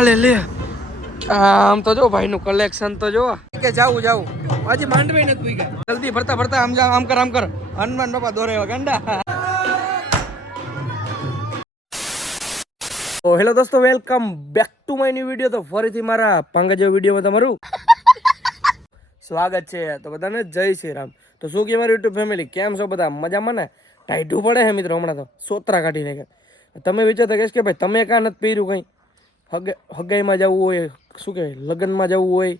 અલે લે આમ તો જો ભાઈ નું કલેક્શન તો જો કે જાવું હજી માંડવે નથી પૂગ્યા. જલ્દી ભરતા આમ કર હનુમાન બાપા દોરે ગાંડા. તો હેલો દોસ્તો, welcome back to my new video. તો ફરીથી મારા પાંગા જેવા વિડીયોમાં તમારું સ્વાગત છે. તો બધાને જય શ્રી રામ. તો શું કે મારી યુટ્યુબ ફેમિલી, કેમ છો બધા? મજામાં ને? ટાઈટું પડે છે મિત્રો હમણાં તો, સોતરા કાઢીને કે તમે વિચારતા કહેશ કે ભાઈ તમે કાં નથી પહેર્યું કંઈ? હગાઈમાં જવું હોય, શું કહેવાય, લગ્નમાં જવું હોય,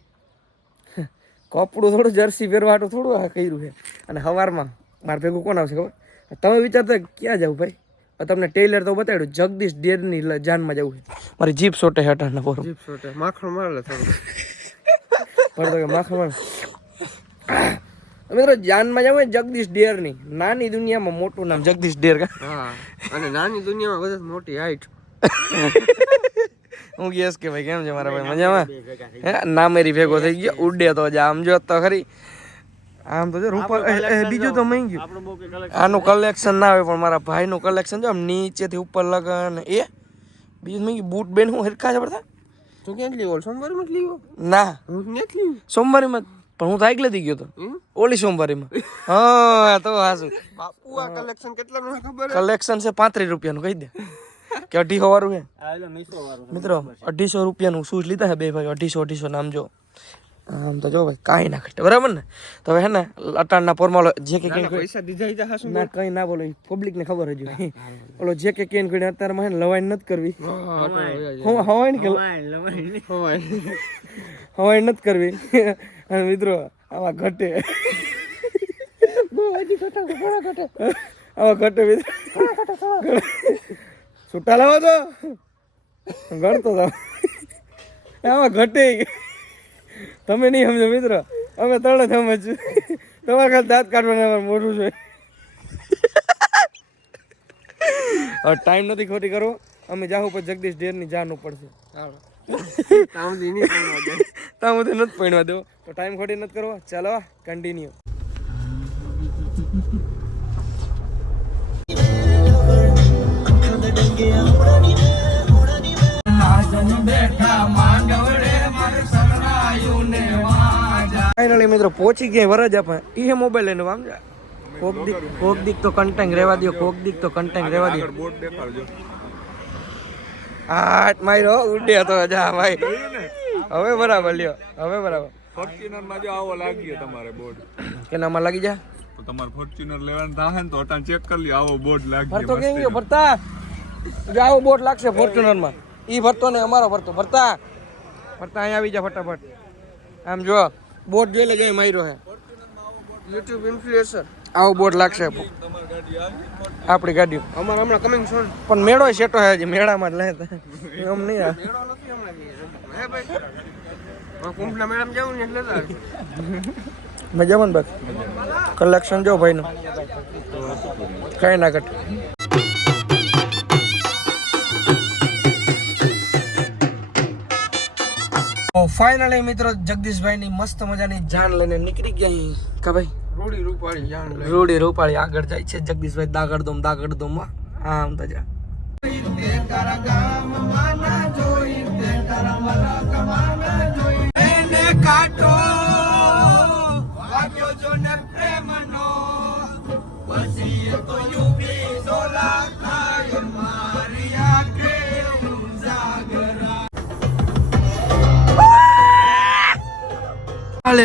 કપડું થોડું જર્સી પહેરવા હાટું થોડું આ કર્યું છે. અને સવારમાં મારે ભેગું કોણ આવશે ખબર? તમે વિચારતા ક્યાં જવું ભાઈ? તમને ટેલર તો બતાવ્યું, જગદીશ ડેરની જાનમાં જવું છે. મારી જીપ સોટે હટાને બોલો, જીપ સોટે માખણ મારે થોડું પડતો કે માખણ મારે મિત્રો. જાનમાં જવું હોય જગદીશ ડેરની, નાની દુનિયામાં મોટું નામ જગદીશ ડેર. હા, અને નાની દુનિયામાં બધા મોટી હાઈટ. હું ગેસ કે ભાઈ કેમ છે મારા ભાઈ? મજામાં? હે ના મેરી ભેગો થઈ ગયો ઉડે તો જા આમ જો તો ખરી. આમ તો જો રૂપા બીજું તો મહી ગયું. આનું કલેક્શન ના આવે પણ મારા ભાઈનું કલેક્શન જો આમ નીચેથી ઉપર લગન એ બીજું મહી ગયું. બૂટ બેન હું હરખા છે બધા. તું ક્યાં લીધો? સોમવારમાં જ લીધો? ના, હું નથી લીધો સોમવારીમાં પણ હું તો આગલે દી ગયો તો ઓલી સોમવારીમાં. હા તો હાસું બાપુ, આ કલેક્શન કેટલાનું છે ખબર? કલેક્શન છે 35 રૂપિયાનું. કહી દે કે 250 વાળું છે મિત્રો. 250 રૂપિયાનું શૂઝ લીધા છે બે ભાઈ. 250 નામ જો. આમ તો જો ભાઈ કાંઈ ના ઘટે, બરાબર ને? તો હવે હે ને અટાણના પોરમાં જે કે પૈસા દીધા હાસું ના કંઈ ના બોલો, પબ્લિક ને ખબર જ હોય. ઓલો જે કે કેન કોઈ અત્યારમાં હે ને લવાઈ નથી કરવી. હવાઈ ને કે હવાઈ નથી કરવી. અને મિત્રો આવા ઘટે આવા ઘટે મિત્રો. છૂટા લાવો તો ગણતો તો આમાં ઘટે. તમે નહીં સમજો મિત્રો, અમે ત્રણ જ સમજશું. તમારે ખાલી દાંત કાઢવાના મોઢું છે. હવે ટાઈમ નથી ખોટી કરવો. અમે જાહું પછી જગદીશ ડેરની જાનું પડશે. ત્યાં સુધી નથી પૈણવા દેવો. તો ટાઈમ ખોટી નથી કરવો. ચાલો કન્ટિન્યુ. ફાઇનલી મિત્રો પહોંચી ગયા વરજ આપણે. એ મોબાઈલ લઈને આમ જા. કોક દીક તો કન્ટેન્ટ રહેવા દો, કોક દીક તો કન્ટેન્ટ રહેવા દો. આટ માર્યો ઉડે તો જા ભાઈ. હવે બરાબર લ્યો, હવે બરાબર. ફોર્ચ્યુનર માં જો આવો લાગી તમારે બોર્ડ કે નામાં લાગી જા. તો તમારે ફોર્ચ્યુનર લેવાનું થાય ને તો અટાણ ચેક કરી લ્યો, આવો બોર્ડ લાગી ભરતો કેમ ગયો? ભરતા જો આવો બોર્ડ લાગશે ફોર્ચ્યુનર માં. ઈ ભરતો ને અમારો ભરતો. ભરતા અહીંયા આવી જા ફટાફટ. આમ જો બોર્ડ જોઈ લેજો, માર્યો હે યુટ્યુબ ઇન્ફ્લુએન્સર. આવો બોર્ડ લાગશે આપણી ગાડીઓ. અમારે હમણાં કમિંગ સોન. પણ મેળો સેટો હે હજી, મેળામાં જ લે એમ નહીં. મેળો નથી હમણાં હે ભાઈ. કુંભના મેળામાં જવું ને એટલે મજામાં બસ. કલેક્શન જો ભાઈનું કઈ ના ઘટે. ફાઇનલી મિત્રો જગદીશભાઈ ની મસ્ત મજાની જાન લઈને નીકળી ગયા. કા ભાઈ રૂડી રૂપાળી જાણ લે. રૂડી રૂપાળી આગળ જાય છે જગદીશભાઈ. દાગડદોમ માં આમ તો જા.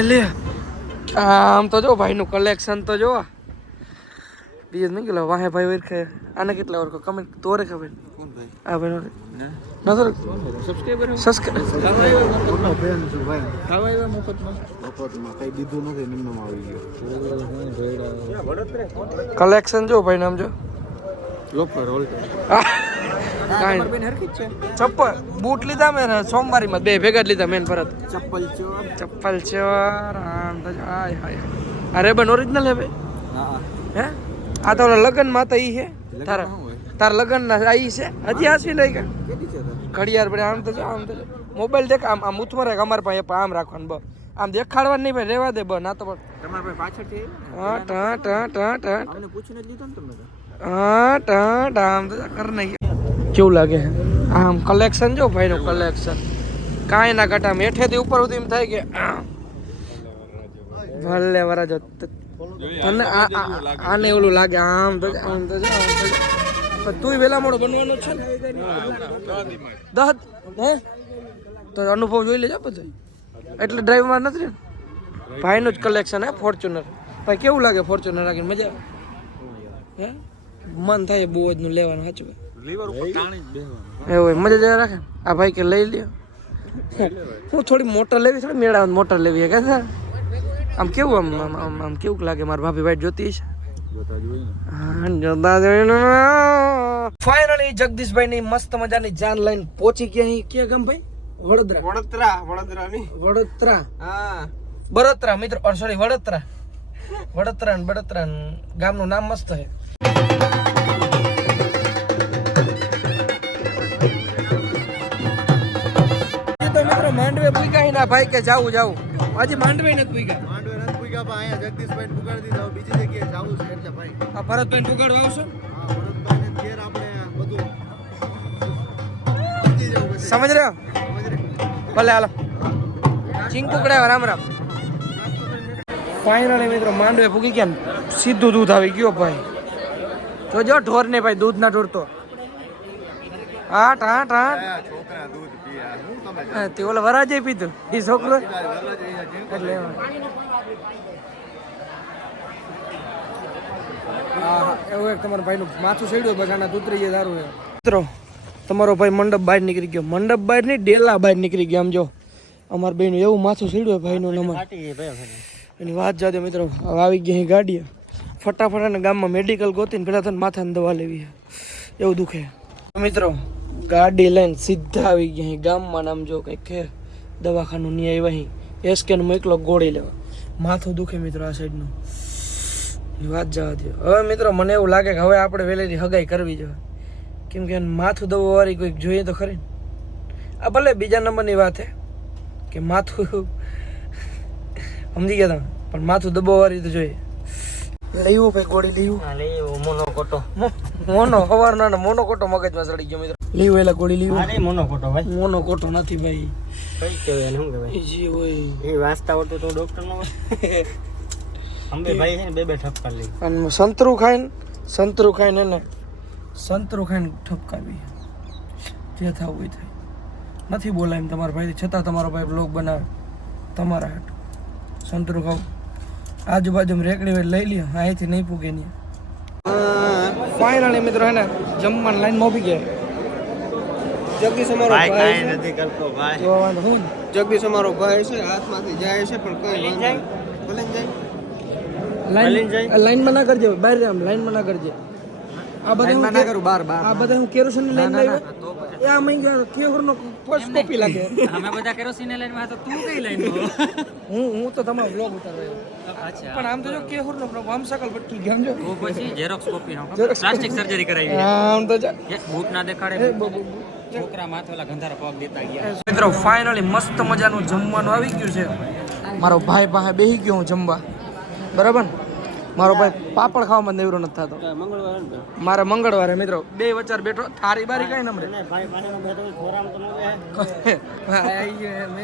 લે આમ તો જો ભાઈ નું કલેક્શન તો જો. બીજું નહીં ગયેલો વાહે ભાઈ ઓળખે. આને કેટલા ઓળખો કમેન્ટ તોરે ખબર? કોણ ભાઈ? આ ભાઈ ના સર સબસ્ક્રાઇબર કલેક્શન જો ભાઈ નામ જો. ચપ્પલ બૂટ લીધા મેં સોમવારી માં બે ભેગા જ લીધા મેન પરત. ચપ્પલ ચોર આમ તો હાય હાય. આ રેબન ઓરિજિનલ હે ભાઈ? હે આ તો લગન માં તો ઈ હે તાર લગન ના આ ઈ છે હજી આસી લઈ ગયા ઘડિયાળ પડે. આમ તો આમ તો મોબાઈલ દેખ આમ આમ ઉથમરે અમારે પાસે આમ રાખવાનું. બ આમ દેખાડવાનું નહીં ભાઈ, રેવા દે. બ ના તો તમારે ભાઈ પાછળથી હા ટા ટા ટા ટા અમને પૂછીને જ લીધો ને તમે તો. હા ટા ટા આમ તો કર નહીં. કેવું લાગે આમ કલેક્શન જો ભાઈનું કલેક્શન કાંઈ ના ઘટા આમ હેઠેથી ઉપર સુધી એમ થાય કે ભલે વરાજો તને આને ઓલું લાગે આમ તો આમ તો પણ તુંય વેલા મોડો બનવાનો છે ને 10 હે તો અનુભવ જોઈ લેજો બધું એટલે ડ્રાઈવમાં નથી ને ભાઈનું જ કલેક્શન હે ફોર્ચ્યુનર ભાઈ કેવું લાગે ફોર્ચ્યુનર રાખીને મજા હે મન થાય બહુ જ નું લેવાનું સાચું લીવર ઉપર તાણી જ બેહવાનું એવું મજા જરા રાખે આ ભાઈ કે લઈ લ્યો હું થોડી મોટર લેવી થોડી મેળા મોટર લેવી કે આમ કેવું આમ કેવું લાગે મારા ભાભી વાઈટ જોતી છે ફાઇનલી જગદીશભાઈ ની મસ્ત મજાની જાન લઈને પહોંચી ગયા ક્યાં ગામ ભાઈ વડોદરા બરોતરા મિત્રો સોરી વડોદરા ગામનું નામ મસ્ત છે તો મિત્રો માંડવે પૂગ્યા ના ભાઈ કે જાવું હજી માંડવે નથી પૂગ્યા અહીંયા જગદીશભાઈ પુગાડી દીધા બીજી જગ્યાએ જાવું છે એટલે ભાઈ આ ભરતભાઈ પુગાડવા આવશો ભરતભાઈને ઘેર આપણે બધું પતી જવું બધું. સમજ રહ્યો ભલે હાલો ચીંકુ કડાવ રામ ફાઇનલી મિત્રો માંડવે પૂગી ગયા ને સીધું દૂધ આવી ગયો ભાઈ જોજો ઢોર ને ભાઈ દૂધ ના ઢોરતો આઠ છોકરા દૂધ પીએ હું તમે તે ઓલા વરાજે પીધું એ છોકરો એટલે એવું એક તમારા ભાઈનું માથું સેડ્યું બસ આના ઉતરી જાય સારું મિત્રો તમારો ભાઈ મંડપ બહાર નીકળી ગયો મંડપ બહાર નહીં ડેલા બહાર નીકળી ગયા આમ જો અમારા બેનું એવું માથું સેડ્યું ભાઈનું નંબર એની વાત જાદે મિત્રો હવે આવી ગઈ અહીં ગાડી ફટાફટ અને ગામમાં મેડિકલ ગોતીને પેલા તો માથાની દવા લેવી એવું દુખે મિત્રો ગાડી લઈને સીધા આવી ગયા અહીં ગામમાં નામ જો કંઈક છે દવાખાનું નહીં આવ્યા અહીં એસકેનો એકલો ગોળી લેવા માથું દુખે મિત્રો આ સાઈડનું વાત જવા દો હવે મિત્રો મને એવું લાગે કે હવે આપણે વહેલી હગાઈ કરવી જોઈએ કેમ કે માથું દવાવાળી કોઈક જોઈએ તો ખરી આ ભલે બીજા નંબરની વાત છે કે માથું સમજી ગયા તમે પણ માથું દબાવવાળી તો જોઈએ લેવું ભાઈ ગોળી લેવું મોનો સવારના મોનોકોટો મગજમાં ચડી ગયો મિત્રો લેવું એલા ગોળી લેવું મોનોકોટો નથી ભાઈ કઈ કહેવાય શું કહેવાય એ જે હોય એ વાંચતા આવડતું તો ડોક્ટર નો અંબે ભાઈ છે ને બે ઠપકાર લઈ અને સંતરું ખાઈને એને સંતરું ખાઈને ઠપકાવી જે થવું એ થાય નથી બોલાય એમ તમારા ભાઈ છતાં તમારો ભાઈ બ્લોગ બનાવે તમારા હાટ સંતરું ખાવ આજુબાજુમાં રેકડી હોય લઈ લ્યો અહીંથી નહીં પૂગે નહીં ફાઇનલી મિત્રો હે ને જમવાની લાઈનમાં ઊભી ગયા જગદીશ અમારો ભાઈ નથી કરતો ભાઈ જોવાનું હું જગદીશ અમારો ભાઈ છે હાથમાંથી જાય છે પણ કઈ વાંધો ભલે જાય લાઈનમાં ના કરજે બહાર આમ લાઈનમાં ના કરજે આ બધા ના કરું બાર આ બધા હું કેરોસીન લાઈન લાવ્યો એ આ મહિને કેહરનો ફર્સ્ટ કોપી લાગે અમે બધા કેરોસીન લાઈનમાં તો તું કઈ લાઈનમાં હું તો તમારો વ્લોગ ઉતારવા અચ્છા પણ આમ તો જો કેહરનો પ્રોબ્લેમ આમ શકલ પટકી ગયા સમજો તો પછી ઝેરોક્સ કોપી નો પ્લાસ્ટિક સર્જરી કરાવી આમ તો જા બૂટ ના દેખાડે છોકરા માથે ઓલા ગંધારા પગ દેતા ગયા મિત્રો ફાઇનલી મસ્ત મજાનું જમવાનું આવી ગયું છે મારો ભાઈ પાસે બેસી ગયો હું જમવા બરાબર મારો ભાઈ પાપડ ખાવામાં નવરો નથી થતો મારે મંગળવારે મિત્રો બે વચાર બેઠો થારી બારી કઈ નમરે મેં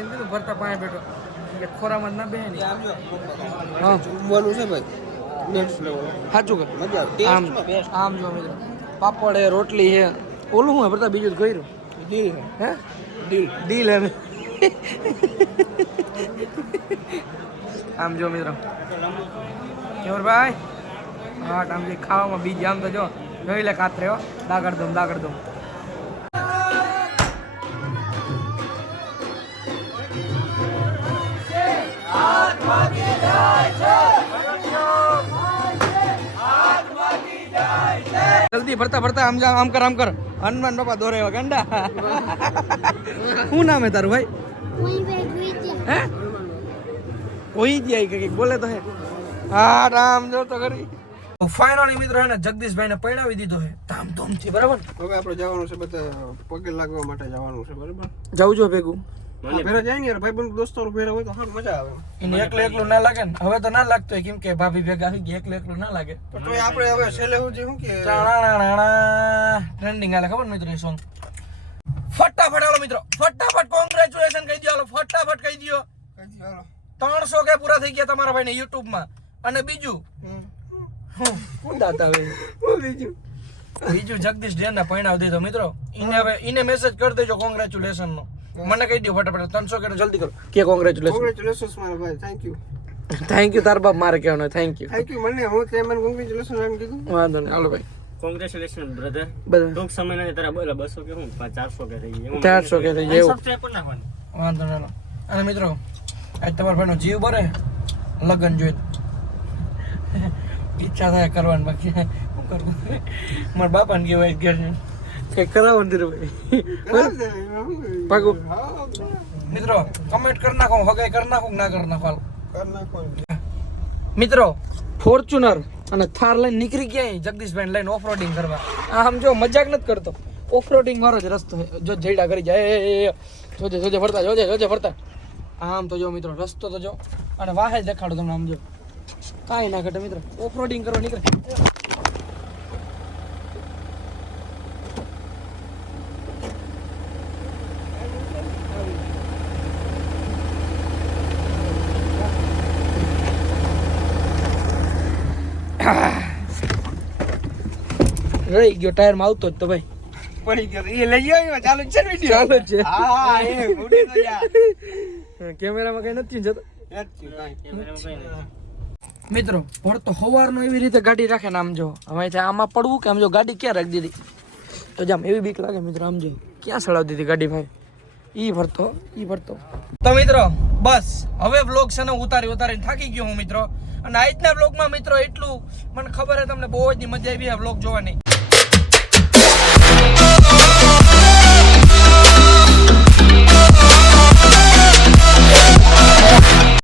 કીધું ભરતા પાસે બેઠો એટલે ખોરામાં ના બે હા બોલવું છે ભાઈ નેક્સ્ટ લેવલ સાચું કર મજા આમ આમ જો મિત્રો પાપડ હે રોટલી હે ઓલું હું ભરતા બીજું જ કર્યું ડીલ હે ડીલ હે આમ જો મિત્રો કેવરભાઈ હા આમ જે ખાવામાં બીજી આમ તો જો જોઈ લે કાતરે હો દાગડ દઉં જલ્દી ભરતા આમ કર હનુમાન બાપા દોરે એવા ગંડા શું નામ હે તારું ભાઈ હે કોઈ જ કઈક બોલે તો હે હા રામ જો તો કરી ફાઇનલી મિત્રો હે ને જગદીશભાઈને પૈણાવી દીધો હે ધામધૂમથી બરાબર હવે આપણે જવાનું છે બધા પગે લાગવા માટે જવાનું છે બરાબર જાઉં છો ભેગું ભેરા જાય ને યાર ભાઈ બંધ દોસ્તો ભેરા હોય તો સારું મજા આવે એને એકલું ના લાગે ને હવે તો ના લાગતો હોય કેમ કે ભાભી ભેગા આવી ગયા એકલું ના લાગે પણ તોય આપણે હવે છેલ્લે હું જે શું કે ટ્રેન ટ્રેન્ડિંગ હાલે ખબર મિત્રો એ સોંગ ફટાફટ હાલો મિત્રો ફટાફટ કોંગ્રેચ્યુલેશન કહી દો હાલો ફટાફટ કહી દો 300 કે પૂરા થઈ ગયા તમારા ભાઈને YouTube માં અને બીજું કોણ દાતા હવે બીજું જગદીશ ડેન ને પૈણાવ દીધો મિત્રો ઈને મેસેજ કરી દેજો કોંગ્રેચ્યુલેશન નો મને કહી દો ફટાફટ 300 કે જલ્દી કરો કે કોંગ્રેચ્યુલેશન કોંગ્રેચ્યુલેશન્સ મારા ભાઈ થેન્ક યુ તાર બાપ મારે કહેવાનું થેન્ક યુ મને હું તે મને કોંગ્રેચ્યુલેશન એમ કીધું વાંધો નહીં હાલો ભાઈ કોંગ્રેચ્યુલેશન બ્રધર બધા ટૂંક સમયના અંદર તારા બોલા 200 કે હું 400 કે થઈ ગઈ 400 કે થઈ જાય એવું. સબસ્ક્રાઇબ કરી નાખવાનું વાંધો નહીં હાલો. અને મિત્રો આજ તમારા ભાઈનો જીવ બરે લગન જોઈ ઈચ્છા થાય કરવાની બાકી શું કરવું મારા બાપાને કહેવાય ઘેર કંઈક કરાવો ને ભાઈ પાકું મિત્રો કમેન્ટ કરી નાખો હગાઈ કરી નાખો કે ના કરી નાખો હાલો. મિત્રો ફોર્ચ્યુનર અને થાર લઈને નીકળી ગયા જગદીશભાઈ લઈને ઓફરોડિંગ કરવા આ સમજો મજાક નથી કરતો ઓફરોડિંગ વાળો જ રસ્તો છે. જો જઈડા કરી જાય જોજે ફરતા જોજે ફરતા આમ તો જો મિત્રો રસ્તો તો જો અને વાહે જ દેખાડો તમને આમ જો કાંઈ ના ઘટે મિત્રો ઓફરોડિંગ કરવા નીકળે રહી ગયો ટાયરમાં આવતો જ તો ભાઈ પડી ગયો એ લઈ આવ્યો ચાલુ છે ને વિડિયો ચાલો જ છે હા એ ઉડી તો યાર કેમેરામાં કઈ નથી જતો નથી કાઈ મિત્રો ભરતો સવારનો એવી રીતે ગાડી રાખે ને આમ જો હવે આમાં પડવું કે આમ જો ગાડી ક્યાં રાખી દીધી તો જામ એવી બીક લાગે મિત્રો આમ જો ક્યાં સડાવી દીધી ગાડી ભાઈ ઈ ભરતો તો મિત્રો બસ હવે વ્લોગ છે ને ઉતારીને થાકી ગયો હું મિત્રો અને આજના વ્લોગમાં મિત્રો એટલું મને ખબર છે તમને બહુ જ મજા આવી આ વ્લોગ જોવાની